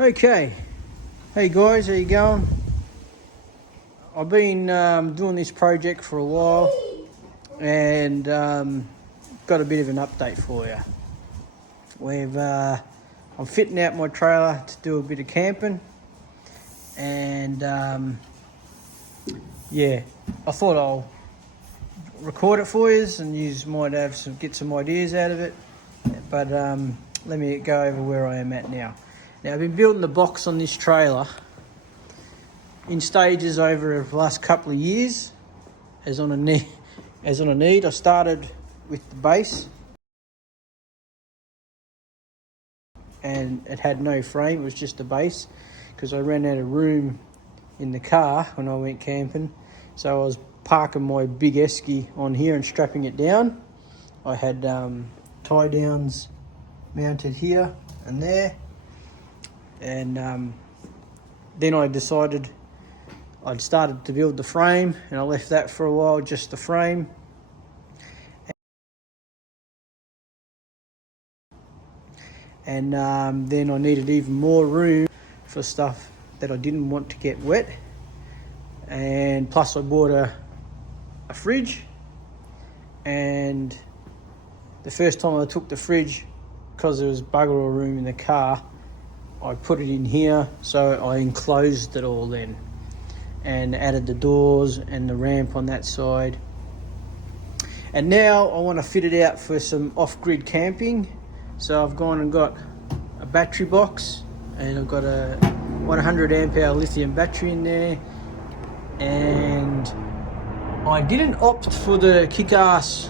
Okay, hey guys, how you going? I've been doing this project for a while and got a bit of an update for you. I'm fitting out my trailer to do a bit of camping, and yeah, I thought I'll record it for you and you might get some ideas out of it. But let me go over where I am at now. Now, I've been building the box on this trailer in stages over the last couple of years, as on a need. I started with the base, and it had no frame. It was just the base, because I ran out of room in the car when I went camping. So I was parking my big esky on here and strapping it down. I had tie downs mounted here and there, and then I decided I'd started to build the frame, and I left that for a while, just the frame. And then I needed even more room for stuff that I didn't want to get wet. And plus I bought a fridge, and the first time I took the fridge, because there was bugger all room in the car, I put it in here, so I enclosed it all then and added the doors and the ramp on that side. And now I want to fit it out for some off-grid camping. So I've gone and got a battery box, and I've got a 100 amp hour lithium battery in there. And I didn't opt for the kick-ass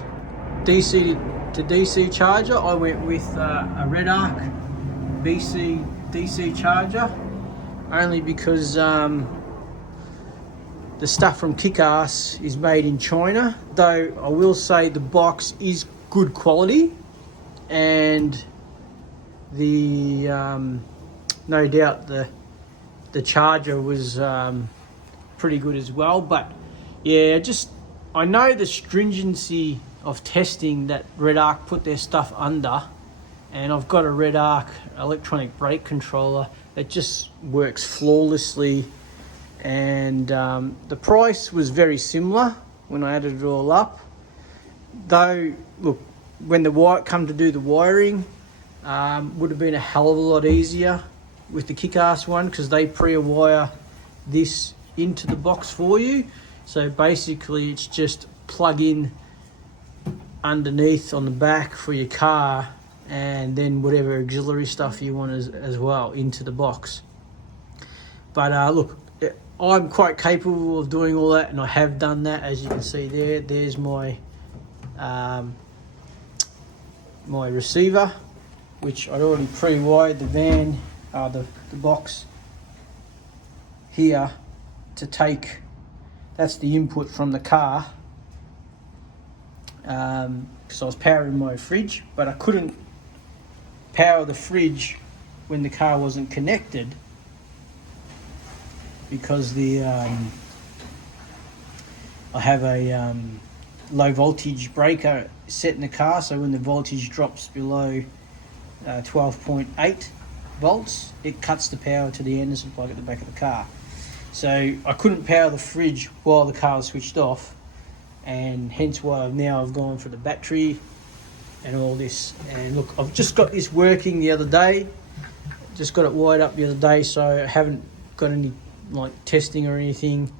DC to DC charger. I went with a RedArc BC DC charger, only because the stuff from Kick-Ass is made in China, though I will say the box is good quality, and the no doubt the charger was pretty good as well. But yeah, I know the stringency of testing that RedArc put their stuff under, and I've got a RedArc electronic brake controller that just works flawlessly. And the price was very similar when I added it all up. Though, look, when come to do the wiring, would have been a hell of a lot easier with the Kick-Ass one, because they pre-wire this into the box for you. So basically it's just plug in underneath on the back for your car, and then whatever auxiliary stuff you want as well into the box. But look, I'm quite capable of doing all that, and I have done that, as you can see there. There's my my receiver, which I'd already pre-wired the box here to take. That's the input from the car, because I was powering my fridge, but I couldn't power the fridge when the car wasn't connected, because I have a low voltage breaker set in the car, so when the voltage drops below 12.8 volts, it cuts the power to the Anderson plug at the back of the car. So I couldn't power the fridge while the car was switched off, and hence why I've gone for the battery and all this. And look, I've just got this working the other day, just got it wired up the other day, so I haven't got any like testing or anything.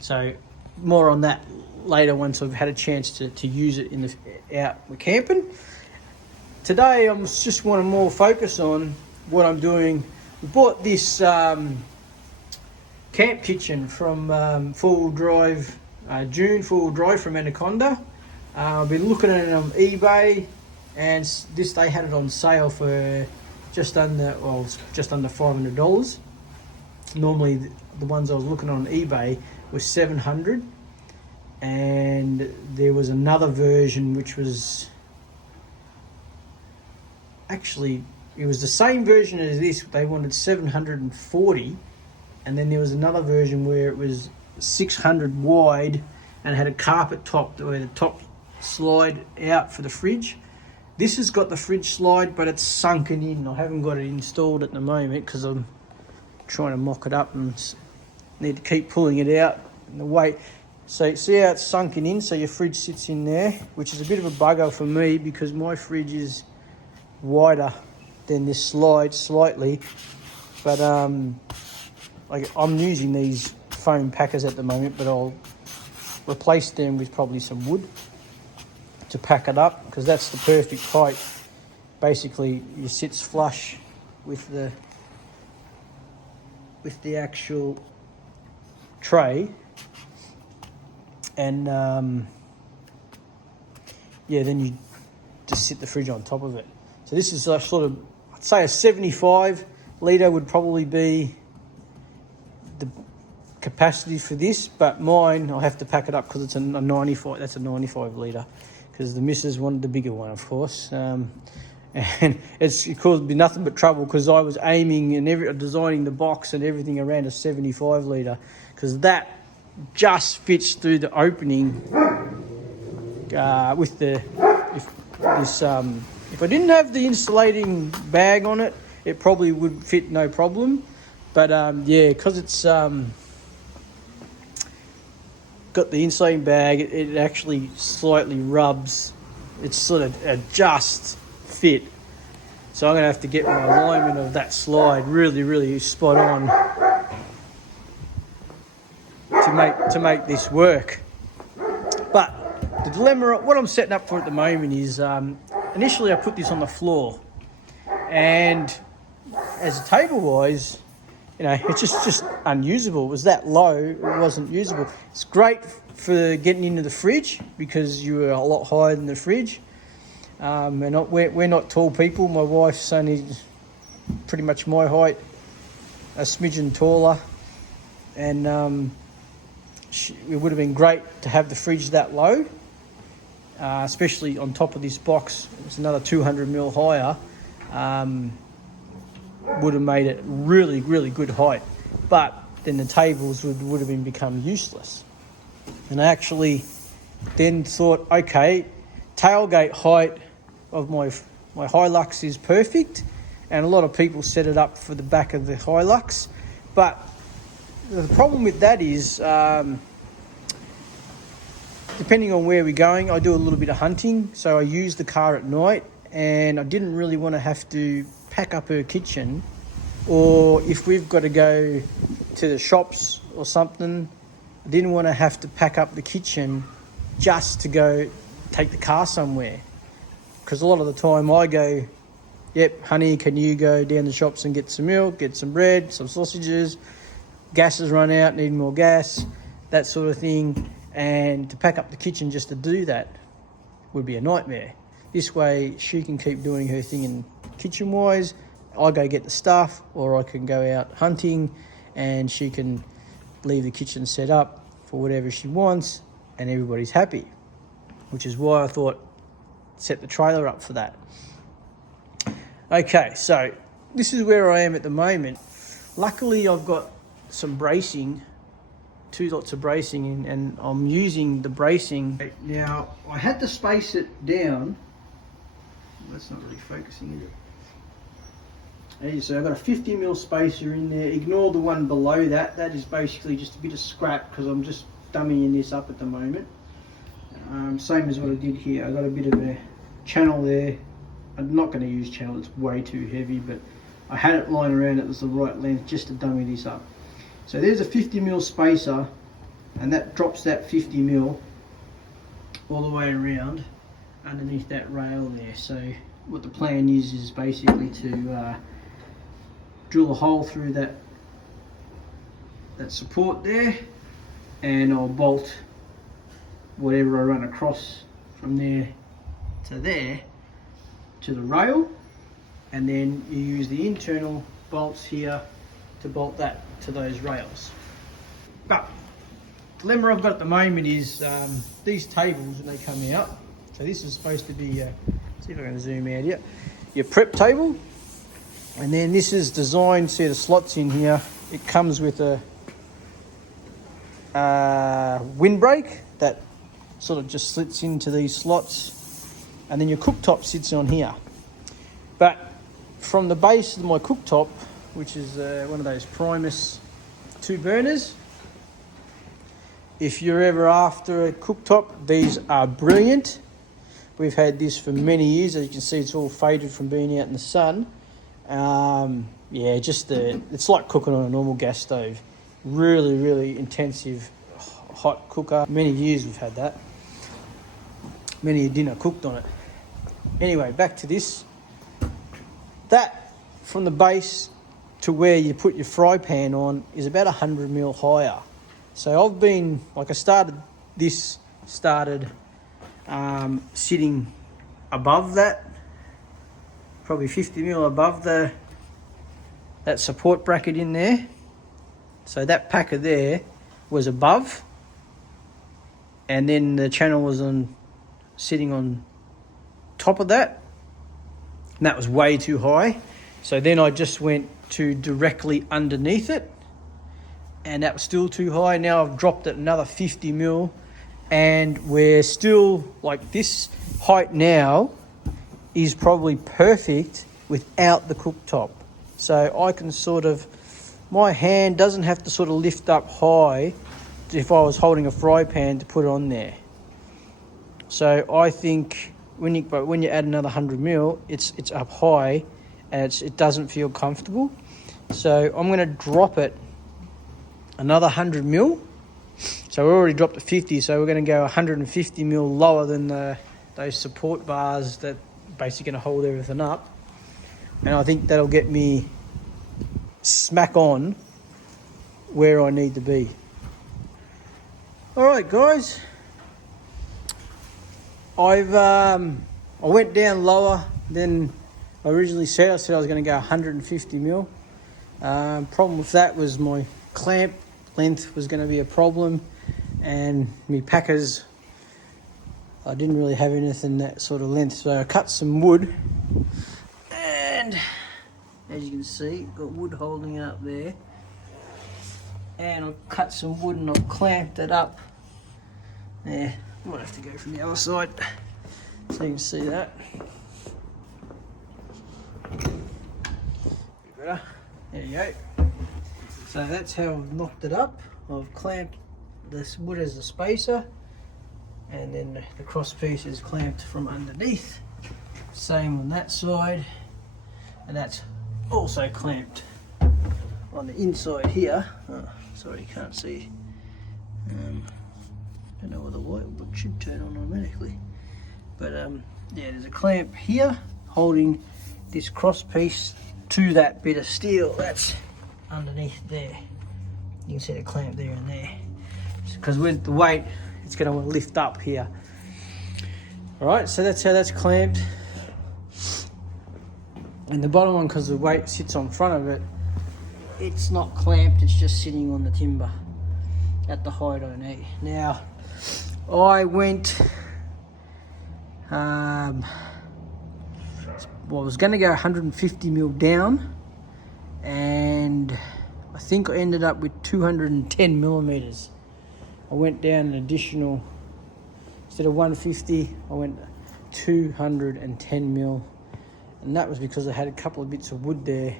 So more on that later once I've had a chance to use it out camping. Today I just want to more focus on what I'm doing. We bought this camp kitchen from four-wheel drive from Anaconda. I've been looking at it on eBay, and they had it on sale for just under $500. Normally the ones I was looking on eBay were $700, and there was another version which was actually, it was the same version as this. They wanted $740, and then there was another version where it was 600 wide and had a carpet top where the top slide out for the fridge. This has got the fridge slide, but it's sunken in. I haven't got it installed at the moment because I'm trying to mock it up and need to keep pulling it out and the weight. So see how it's sunken in, so your fridge sits in there, which is a bit of a bugger for me because my fridge is wider than this slide slightly. But like I'm using these foam packers at the moment, but I'll replace them with probably some wood to pack it up, because that's the perfect height. Basically, it sits flush with the actual tray, and yeah, then you just sit the fridge on top of it. So this is a sort of, I'd say a 75 litre would probably be the capacity for this, but mine I'll have to pack it up because it's a 95. That's a 95 litre. Because the missus wanted the bigger one, of course, and it caused me nothing but trouble because I was aiming and designing the box and everything around a 75 litre, because that just fits through the opening with the if I didn't have the insulating bag on it, it probably would fit no problem, but yeah, because it's got the insulating bag, it actually slightly rubs. It's sort of a just fit. So I'm going to have to get my alignment of that slide really spot on to make this work. But the dilemma, what I'm setting up for at the moment is, initially I put this on the floor, and as a table wise, you know, it's just unusable. It was that low, it wasn't usable. It's great for getting into the fridge because you were a lot higher than the fridge. And we're not tall people. My wife's only pretty much my height, a smidgen taller. And it would have been great to have the fridge that low, especially on top of this box. It's another 200mm higher. Would have made it really good height, but then the tables would have become useless. And I actually then thought, okay, tailgate height of my Hilux is perfect, and a lot of people set it up for the back of the Hilux, but the problem with that is, depending on where we're going, I do a little bit of hunting, so I use the car at night, and I didn't really want to have to pack up her kitchen, or if we've got to go to the shops or something, I didn't want to have to pack up the kitchen just to go take the car somewhere. Because a lot of the time I go, yep, honey, can you go down the shops and get some milk, get some bread, some sausages, gas has run out, need more gas, that sort of thing. And to pack up the kitchen just to do that would be a nightmare. This way she can keep doing her thing in kitchen-wise, I go get the stuff, or I can go out hunting and she can leave the kitchen set up for whatever she wants and everybody's happy, which is why I thought set the trailer up for that. Okay, so this is where I am at the moment. Luckily I've got some bracing, 2 lots of bracing, and I'm using the bracing. Now I had to space it down. That's not really focusing, is it? So I've got a 50mm spacer in there. Ignore the one below that. That is basically just a bit of scrap because I'm just dummying this up at the moment. Same as what I did here. I got a bit of a channel there. I'm not going to use channel, it's way too heavy, but I had it lying around, it was the right length just to dummy this up. So there's a 50mm spacer, and that drops that 50mm all the way around underneath that rail there. So what the plan is basically to drill a hole through that support there, and I'll bolt whatever I run across from there to there to the rail, and then you use the internal bolts here to bolt that to those rails. But the dilemma I've got at the moment is these tables when they come out. So this is supposed to be, see if I can zoom out here, your prep table, and then this is designed, see the slots in here, it comes with a windbreak that sort of just slits into these slots, and then your cooktop sits on here. But from the base of my cooktop, which is one of those Primus 2 burners, if you're ever after a cooktop, these are brilliant. We've had this for many years. As you can see, it's all faded from being out in the sun. Yeah, it's like cooking on a normal gas stove. Really, really intensive hot cooker. Many years we've had that. Many a dinner cooked on it. Anyway, back to this. That, from the base to where you put your fry pan on, is about 100 mil higher. So I've been, like, started sitting above that, probably 50 mil above that support bracket in there. So that packer there was above, and then the channel was sitting on top of that, and that was way too high. So then I just went to directly underneath it, and that was still too high. Now I've dropped it another 50 mil, and we're still, like, this height now is probably perfect without the cooktop. So I can my hand doesn't have to sort of lift up high if I was holding a fry pan to put it on there. So I think when you add another 100 mil, it's up high, and it doesn't feel comfortable. So I'm going to drop it another 100 mil. So we already dropped to 50, so we're going to go 150 mil lower than those support bars that basically going to hold everything up. And I think that'll get me smack on where I need to be. All right, guys. I went down lower than I originally said. I said I was going to go 150 mil. Problem with that was my clamp length was going to be a problem, and my packers, I didn't really have anything that sort of length, so I cut some wood, and as you can see, got wood holding it up there, and I've cut some wood and I've clamped it up there. Might have to go from the other side so you can see that. There you go. So that's how I've knocked it up. I've clamped this wood as a spacer, and then the cross piece is clamped from underneath. Same on that side, and that's also clamped on the inside here. Oh, sorry, you can't see. Don't know whether the white wood should turn on automatically, but yeah, there's a clamp here holding this cross piece to that bit of steel that's underneath there. You can see the clamp there and there, because with the weight it's going to lift up here. All right, so that's how that's clamped. And the bottom one, because the weight sits on front of it, it's not clamped, it's just sitting on the timber at the height I need. Now, I went, I was going to go 150 mil down, and I think I ended up with 210 millimeters. I went down an additional, instead of 150, I went 210 mil. And that was because I had a couple of bits of wood there,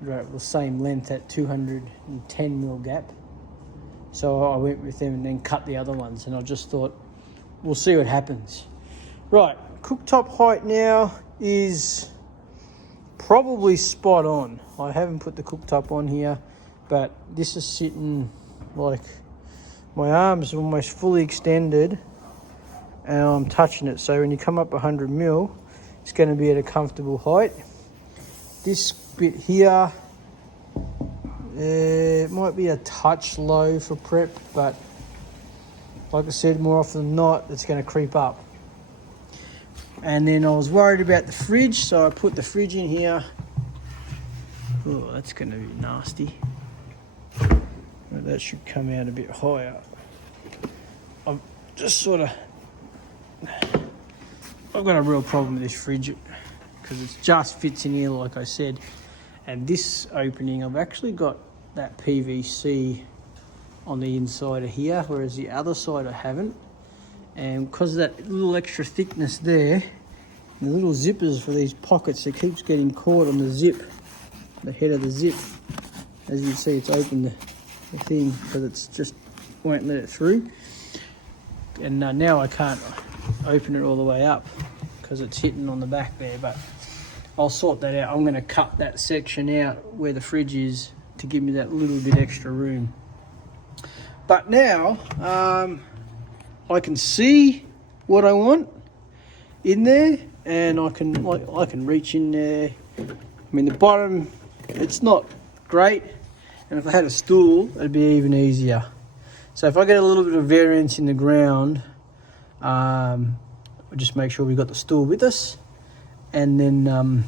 the same length at 210 mil gap. So I went with them and then cut the other ones, and I just thought, we'll see what happens. Right, cooktop height now is probably spot on. I haven't put the cooktop on here, but this is sitting, like, my arms are almost fully extended and I'm touching it. So when you come up 100 mil, it's going to be at a comfortable height. This bit here, it might be a touch low for prep, but like I said, more often than not, it's going to creep up. And then I was worried about the fridge, so I put the fridge in here. Oh, that's going to be nasty. That should come out a bit higher. I'm just sort of, I've got a real problem with this fridge because it just fits in here, like I said. And this opening, I've actually got that PVC on the inside of here, whereas the other side I haven't. And because of that little extra thickness there, the little zippers for these pockets, it keeps getting caught on the zip, the head of the zip. As you can see, it's opened the thing because it's just won't let it through. And now I can't open it all the way up because it's hitting on the back there, but I'll sort that out. I'm going to cut that section out where the fridge is to give me that little bit extra room. But now I can see what I want in there, and I can reach in there. I mean, the bottom, it's not great, and if I had a stool, it'd be even easier. So if I get a little bit of variance in the ground, I'll just make sure we've got the stool with us, and then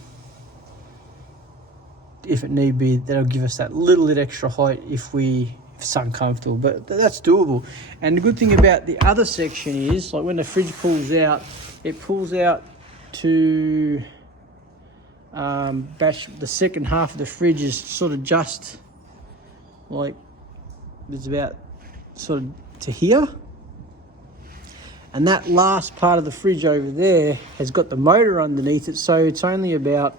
if it need be, that'll give us that little bit extra height if it's uncomfortable, but that's doable. And the good thing about the other section is, like when the fridge pulls out, it pulls out to the second half of the fridge is sort of just like, it's about sort of to here. And that last part of the fridge over there has got the motor underneath it, so it's only about,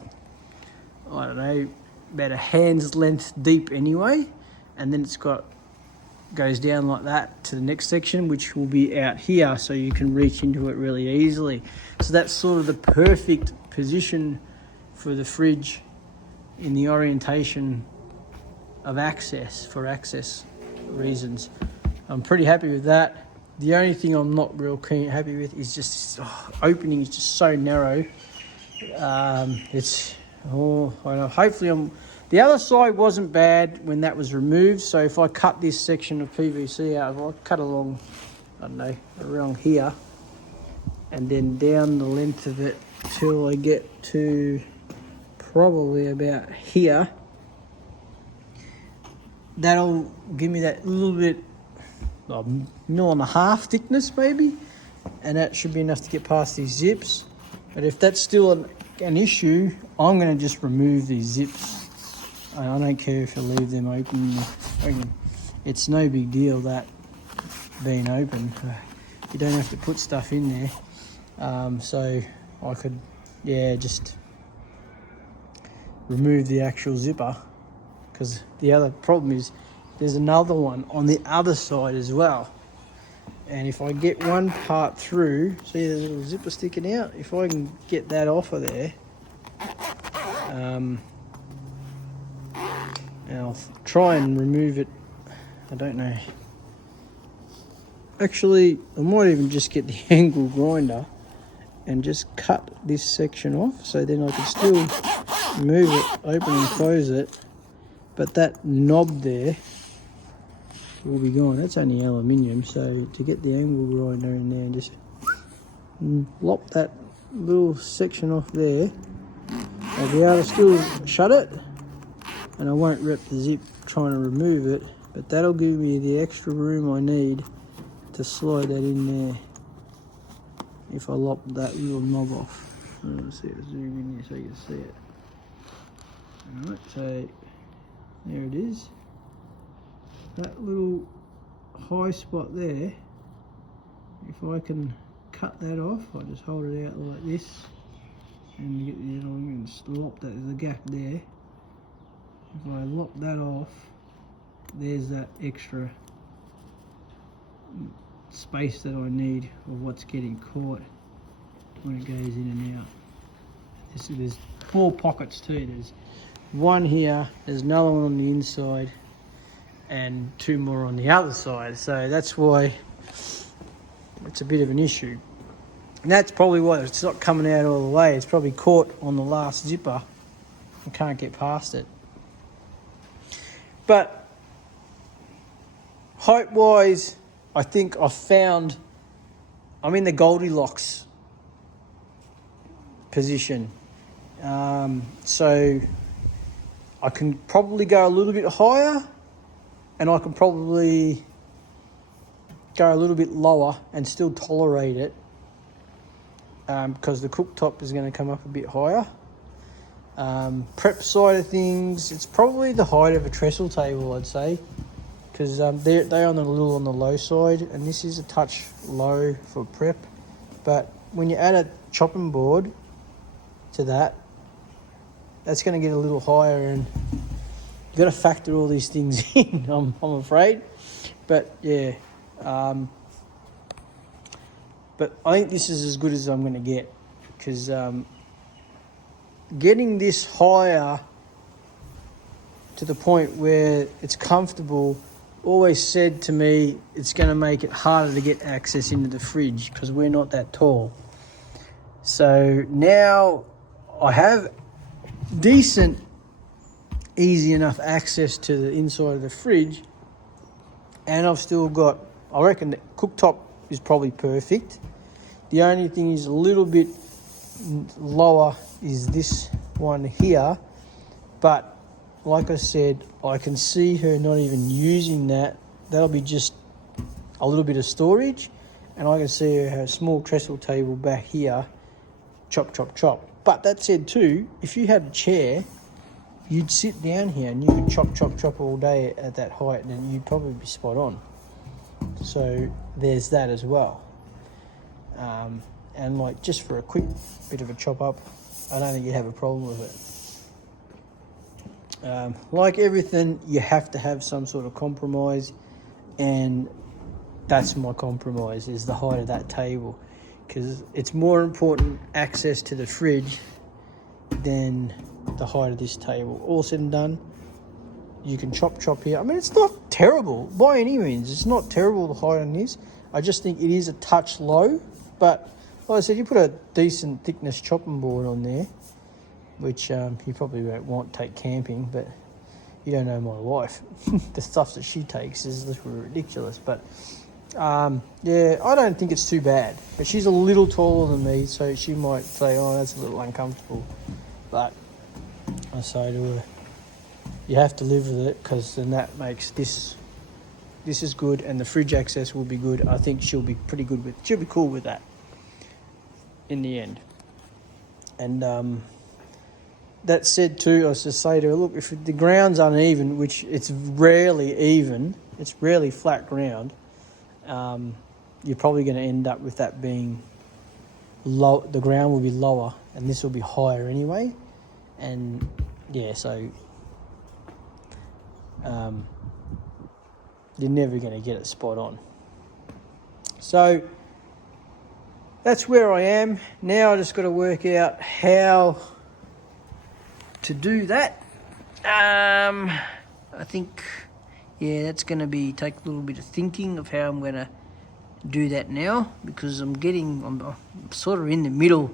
I don't know, about a hand's length deep anyway. And then goes down like that to the next section, which will be out here, so you can reach into it really easily. So that's sort of the perfect position for the fridge in the orientation of access, for access reasons. I'm pretty happy with that. The only thing I'm not real happy with is just this opening is just so narrow. I don't know, hopefully the other side wasn't bad when that was removed, so if I cut this section of PVC out, if I cut along, I don't know, around here, and then down the length of it till I get to probably about here, that'll give me that little bit, mil and a half thickness maybe, and that should be enough to get past these zips. But if that's still an issue, I'm going to just remove these zips. I don't care if I leave them open. It's no big deal that being open. You don't have to put stuff in there. So I could, just remove the actual zipper, because the other problem is there's another one on the other side as well. And if I get one part through, see there's a little zipper sticking out, if I can get that off of there, and I'll try and remove it. I don't know. Actually, I might even just get the angle grinder and just cut this section off, so then I can still move it, open and close it, but that knob there will be gone. That's only aluminium, so to get the angle grinder in there and just lop that little section off there, I'll be able to still shut it, and I won't rip the zip trying to remove it, but that'll give me the extra room I need to slide that in there if I lop that little knob off. Let's see, zoom in here so you can see it. Alright, so there it is. That little high spot there, if I can cut that off, I just hold it out like this and get the other one and lop that, there's a gap there. If I lop that off, there's that extra space that I need of what's getting caught when it goes in and out. There's 4 pockets too. There's one here, there's another one on the inside, and 2 more on the other side. So that's why it's a bit of an issue. And that's probably why it's not coming out all the way. It's probably caught on the last zipper and can't get past it. But height-wise, I think I'm in the Goldilocks position. So I can probably go a little bit higher, and I can probably go a little bit lower and still tolerate it, because the cooktop is going to come up a bit higher. Prep side of things, it's probably the height of a trestle table, I'd say, because they're on a little on the low side, and this is a touch low for prep. But when you add a chopping board to that, that's going to get a little higher, and you've got to factor all these things in, I'm afraid. But yeah, but I think this is as good as I'm going to get, because getting this higher to the point where it's comfortable always said to me it's going to make it harder to get access into the fridge because we're not that tall. So now I have decent, easy enough access to the inside of the fridge, and I've still got, I reckon the cooktop is probably perfect. The only thing is a little bit lower is this one here, but like I said, I can see her not even using that. That'll be just a little bit of storage, and I can see her small trestle table back here, chop, chop, chop. But that said too, if you had a chair, you'd sit down here and you could chop, chop, chop all day at that height, and you'd probably be spot on. So there's that as well. And like, just for a quick bit of a chop up, I don't think you'd have a problem with it. Like everything, you have to have some sort of compromise, and that's my compromise, is the height of that table, because it's more important access to the fridge than the height of this table. All said and done, you can chop here. I mean, it's not terrible by any means. It's not terrible, the height on this. I just think it is a touch low, but like I said, you put a decent thickness chopping board on there, which you probably won't take camping, but you don't know my wife. The stuff that she takes is literally ridiculous. But yeah, I don't think it's too bad. But she's a little taller than me, so she might say, oh, that's a little uncomfortable. But I say to her, you have to live with it, because then that makes this is good, and the fridge access will be good. I think she'll be pretty good with, she'll be cool with that in the end. And that said too, I was just say to her, look, if the ground's uneven, which it's rarely even, it's rarely flat ground, you're probably going to end up with that being low. The ground will be lower, and this will be higher anyway. And yeah, so you're never going to get it spot on. So that's where I am now. I just got to work out how to do that. I think, yeah, that's going to be take a little bit of thinking of how I'm going to do that now, because I'm sort of in the middle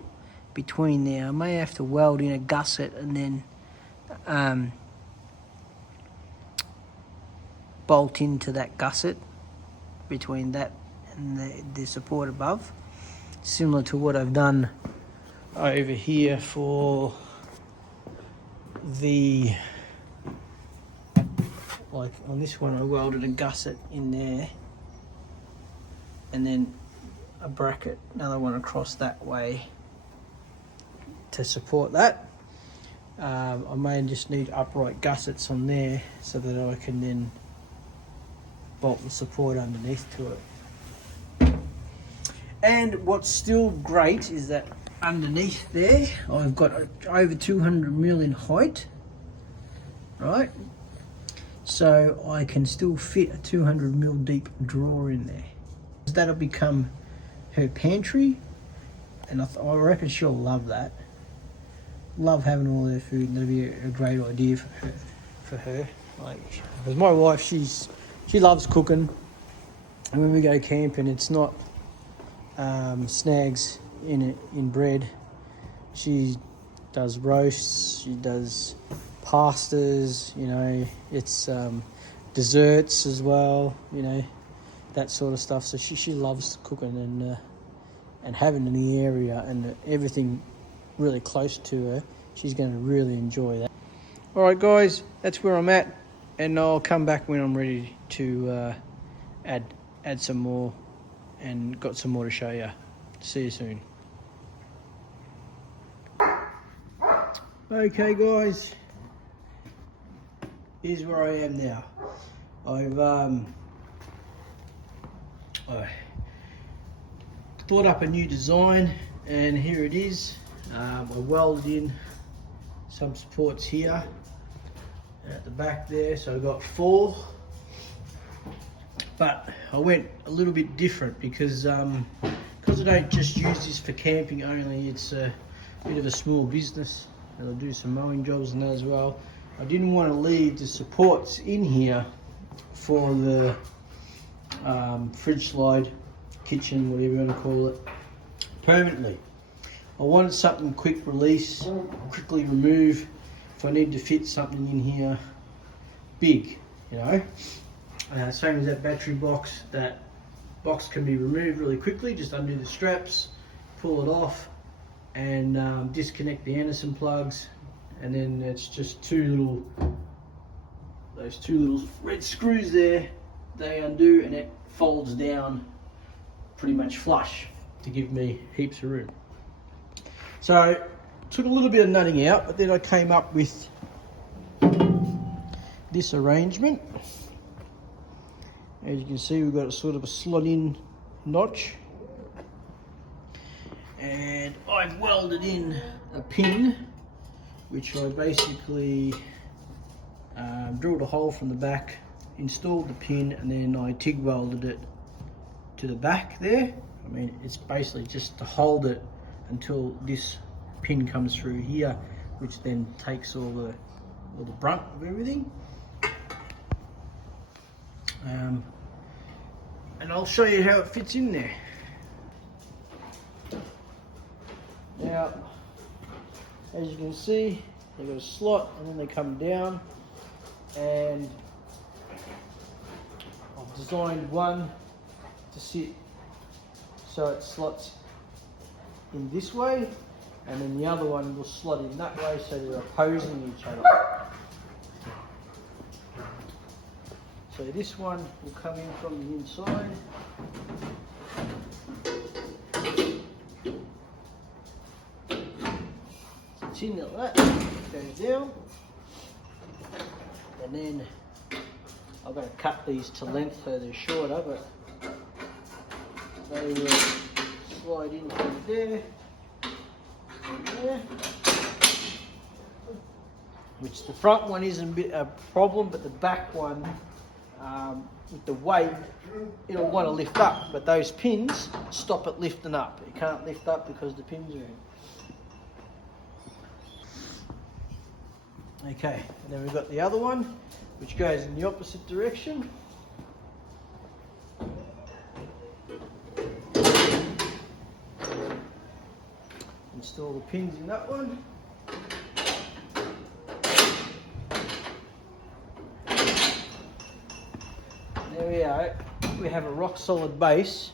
between there. I may have to weld in a gusset and then bolt into that gusset between that and the support above, similar to what I've done over here for the, like on this one I welded a gusset in there and then a bracket, another one across that way to support that. I may just need upright gussets on there so that I can then bolt the support underneath to it. And what's still great is that underneath there I've got over 200 mil in height, right? So I can still fit a 200 mil deep drawer in there. That'll become her pantry, and I reckon she'll love that. Love having all their food, and that'll be a great idea for her. Like, because my wife, she loves cooking, and when we go camping, it's not snags in bread. She does roasts, she does pastas, you know, it's desserts as well, you know, that sort of stuff. So she loves cooking and having in the area and everything really close to her. She's going to really enjoy that. All right, guys, that's where I'm at, and I'll come back when I'm ready to add some more and got some more to show you. See you soon. Okay, guys, here's where I am now. I thought up a new design, and here it is. I welded in some supports here at the back there, so I've got 4. But I went a little bit different because I don't just use this for camping only. It's a bit of a small business, and I'll do some mowing jobs and that as well. I didn't want to leave the supports in here for the fridge slide, kitchen, whatever you want to call it, permanently. I wanted something quick release, quickly remove if I need to fit something in here big, you know. Same as that battery box. That box can be removed really quickly. Just undo the straps, pull it off, and disconnect the Anderson plugs, and then it's just those two little red screws there. They undo, and it folds down pretty much flush to give me heaps of room. So took a little bit of nutting out, but then I came up with this arrangement. As you can see, we've got a sort of a slot-in notch, and I've welded in a pin, which I basically drilled a hole from the back, installed the pin, and then I TIG welded it to the back there. I mean, it's basically just to hold it until this pin comes through here, which then takes all the brunt of everything. And I'll show you how it fits in there. Now, as you can see, they've got a slot and then they come down, and I've designed one to sit so it slots in this way, and then the other one will slot in that way, so they're opposing each other. So this one will come in from the inside. So it's in like that, goes down. And then I'm going to cut these to length so they're shorter, but they will slide in through there and there. Which the front one isn't a bit a problem, but the back one, with the weight, it'll want to lift up, but those pins stop it lifting up. It can't lift up because the pins are in. Okay, and then we've got the other one, which goes in the opposite direction. Install the pins in that one. There we are. We have a rock solid base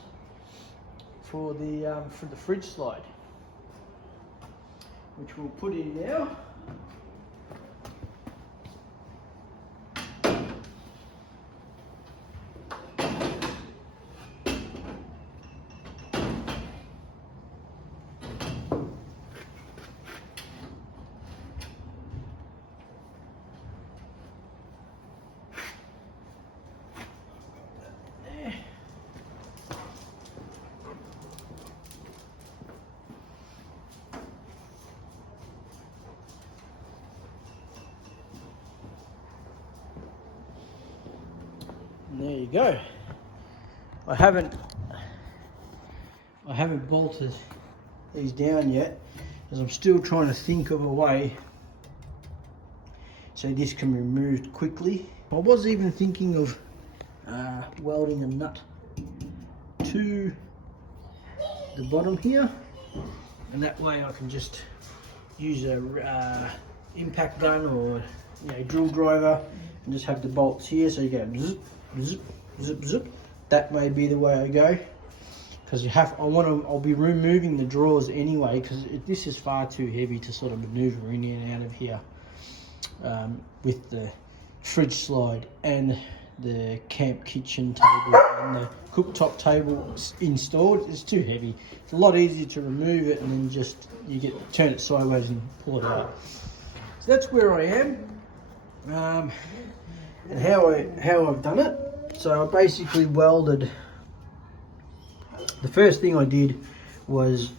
for the fridge slide, which we'll put in now. And there you go. I haven't bolted these down yet, as I'm still trying to think of a way so this can be removed quickly. I was even thinking of welding a nut to the bottom here, and that way I can just use a impact gun or drill driver and just have the bolts here, so you go zip, zip, zip, zip. That may be the way I go, because I'll be removing the drawers anyway, because this is far too heavy to sort of maneuver in and out of here with the fridge slide and the camp kitchen table and the cooktop table installed. It's too heavy. It's a lot easier to remove it and then just turn it sideways and pull it out. So that's where I am. and how I've done it. So I basically welded. The first thing I did was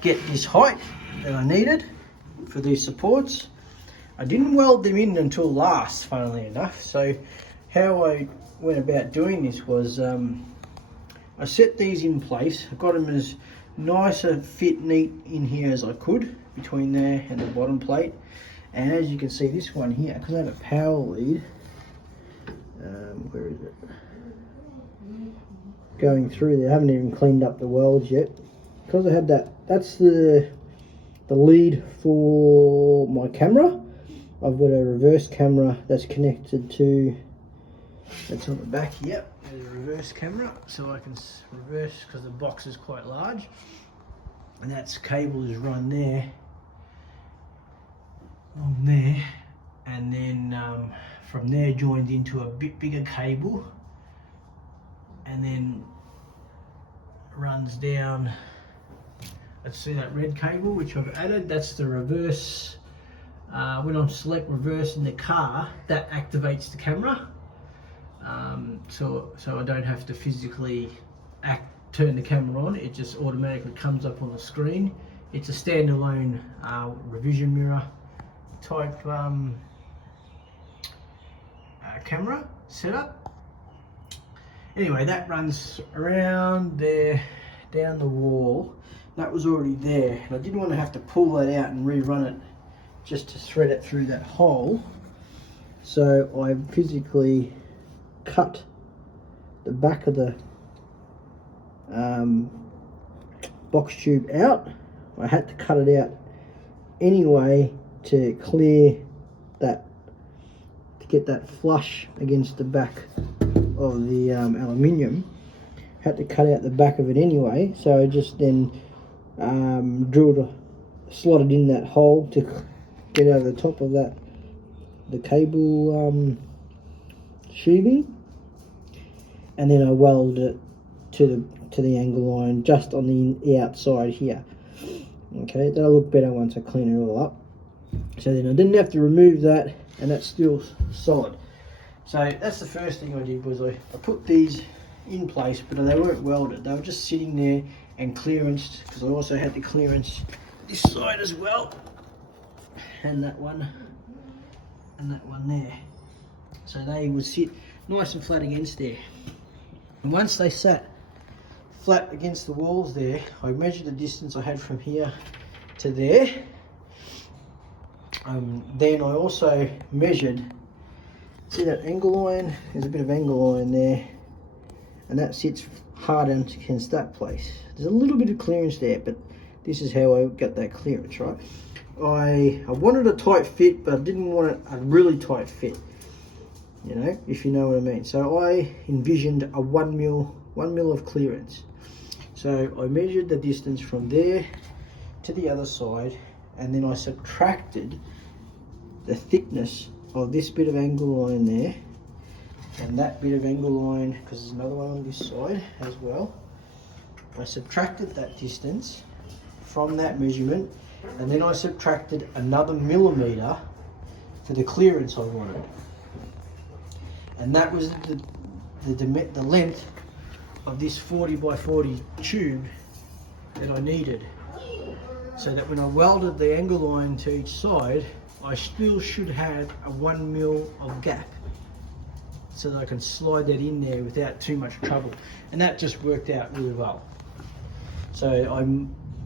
get this height that I needed for these supports. I didn't weld them in until last, funnily enough. So how I went about doing this was I set these in place. I got them as nice a fit neat in here as I could between there and the bottom plate. And as you can see, this one here, because I had a power lead, where is it? Going through there. I haven't even cleaned up the welds yet. Because I had that, that's the lead for my camera. I've got a reverse camera that's connected to, that's on the back, yep, there's a reverse camera, so I can reverse because the box is quite large. And that's cable is run there, on there, and then from there joined into a bit bigger cable, and then runs down. Let's see that red cable which I've added, that's the reverse. When I select reverse in the car, that activates the camera, so I don't have to physically turn the camera on, it just automatically comes up on the screen. It's a standalone revision mirror type camera setup. Anyway, that runs around there down the wall. That was already there, and I didn't want to have to pull that out and rerun it just to thread it through that hole. So I physically cut the back of the box tube out. I had to cut it out anyway to clear that, to get that flush against the back of the aluminium. Had to cut out the back of it anyway, so I just then slotted in that hole to get over the top of that, the cable sheathing, and then I welded it to the angle line just on the outside here. Okay, that'll look better once I clean it all up. So then I didn't have to remove that, and that's still solid. So that's the first thing I did, was I put these in place, but they weren't welded, they were just sitting there and clearanced, because I also had to clearance this side as well, and that one there, so they would sit nice and flat against there. And once they sat flat against the walls there, I measured the distance I had from here to there. Then I also measured, see that angle line, there's a bit of angle line there, and that sits hard against that place. There's a little bit of clearance there, but this is how I got that clearance, right? I wanted a tight fit, but I didn't want it a really tight fit, you know, if you know what I mean. So I envisioned a 1 mil of clearance. So I measured the distance from there to the other side, and then I subtracted the thickness of this bit of angle line there and that bit of angle line, because there's another one on this side as well. I subtracted that distance from that measurement, and then I subtracted another millimetre for the clearance I wanted, and that was the length of this 40 by 40 tube that I needed, so that when I welded the angle line to each side, I still should have a 1 mil of gap, so that I can slide that in there without too much trouble. And that just worked out really well. So I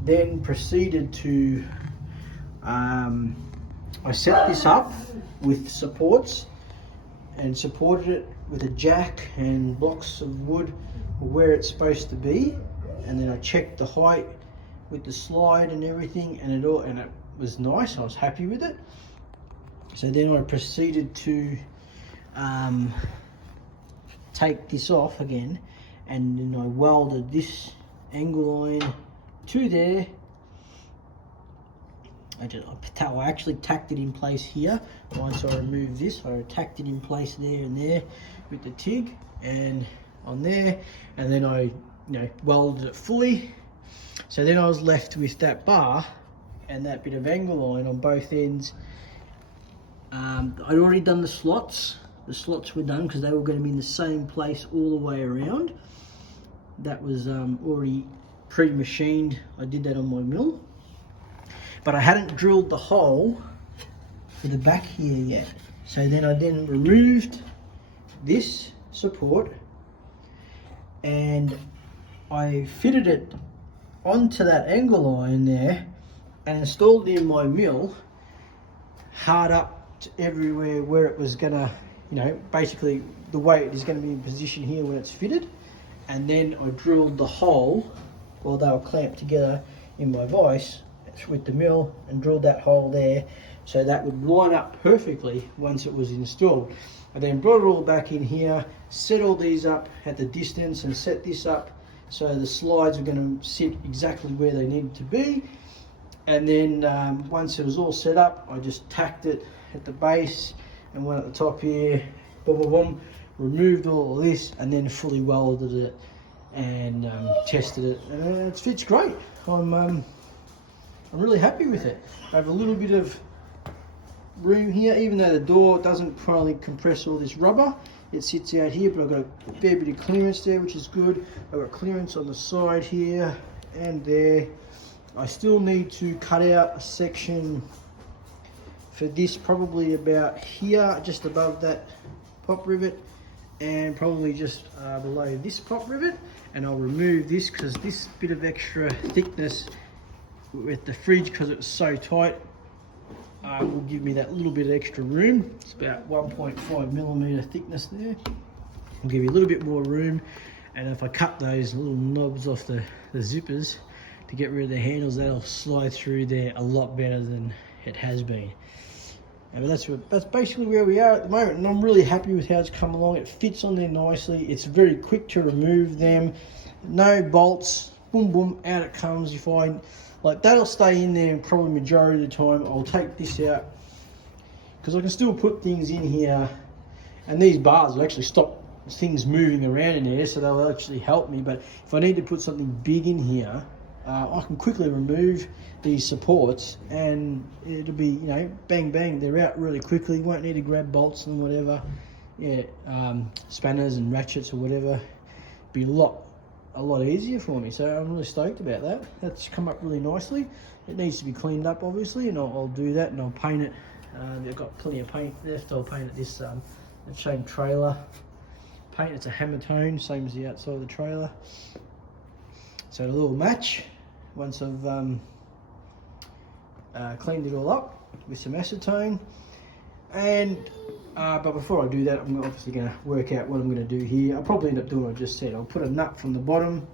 then proceeded to, I set this up with supports and supported it with a jack and blocks of wood where it's supposed to be. And then I checked the height with the slide and everything, and it was nice. I was happy with it. So then I proceeded to take this off again, and then I welded this angle line to there. I actually tacked it in place here. Once I removed this, I tacked it in place there and there with the TIG and on there, and then I welded it fully. So then I was left with that bar and that bit of angle line on both ends. I'd already done the slots the slots were done, because they were going to be in the same place all the way around. That was already pre-machined. I did that on my mill, but I hadn't drilled the hole for the back here yet. So then I removed this support and I fitted it onto that angle line there and installed it in my mill, hard up to everywhere where it was gonna, you know, basically the way it is gonna be in position here when it's fitted. And then I drilled the hole while they were clamped together in my vise with the mill, and drilled that hole there so that would line up perfectly once it was installed. I then brought it all back in here, set all these up at the distance, and set this up so the slides are going to sit exactly where they needed to be. And then once it was all set up, I just tacked it at the base and one at the top here, boom, boom, boom, removed all of this, and then fully welded it and tested it, and it fits great. I'm really happy with it. I have a little bit of room here, even though the door doesn't probably compress all this rubber. It sits out here, but I've got a fair bit of clearance there, which is good. I've got clearance on the side here and there. I still need to cut out a section for this, probably about here, just above that pop rivet, and probably just below this pop rivet. And I'll remove this because this bit of extra thickness with the fridge, because it was so tight, will give me that little bit of extra room. It's about 1.5 millimeter thickness there. I'll give you a little bit more room. And if I cut those little knobs off the zippers to get rid of the handles, that'll slide through there a lot better than it has been. And that's basically where we are at the moment, and I'm really happy with how it's come along. It fits on there nicely. It's very quick to remove them. No bolts. Boom, boom, out it comes. If I like, that'll stay in there probably majority of the time. I'll take this out because I can still put things in here, and these bars will actually stop things moving around in there, so they'll actually help me. But if I need to put something big in here, I can quickly remove these supports and it'll be, you know, bang bang, they're out really quickly. Won't need to grab bolts and whatever, yeah, spanners and ratchets or whatever. Be a lot easier for me, so I'm really stoked about that. That's come up really nicely. It needs to be cleaned up obviously, and I'll do that, and I'll paint it. I've got plenty of paint left. I'll paint it this the same trailer paint. It's a hammer tone, same as the outside of the trailer, so it'll all match once I've cleaned it all up with some acetone. And but before I do that, I'm obviously going to work out what I'm going to do here. I'll probably end up doing what I just said. I'll put a nut from the bottom,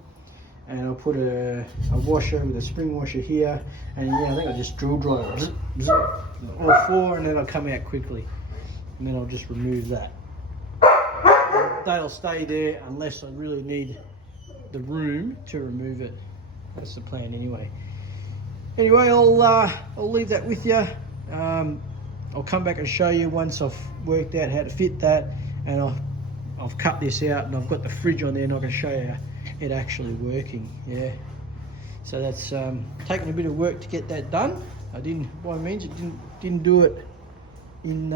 and I'll put a washer with a spring washer here, and yeah, I think I'll just drill dry it, all four, and then I'll come out quickly, and then I'll just remove that. They'll stay there unless I really need the room to remove it. That's the plan anyway. Anyway, I'll leave that with you. I'll come back and show you once I've worked out how to fit that, and I've cut this out, and I've got the fridge on there, and I can show you it actually working. Yeah, so that's taken a bit of work to get that done. I didn't, by any means, didn't do it in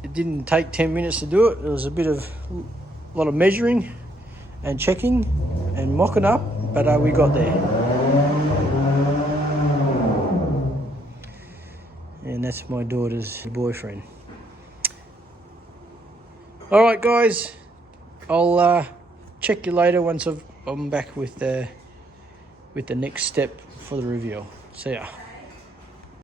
it didn't take 10 minutes to do it. It was a lot of measuring and checking and mocking up, but we got there. And that's my daughter's boyfriend. All right, guys, I'll check you later once I'm back with the next step for the reveal. See ya.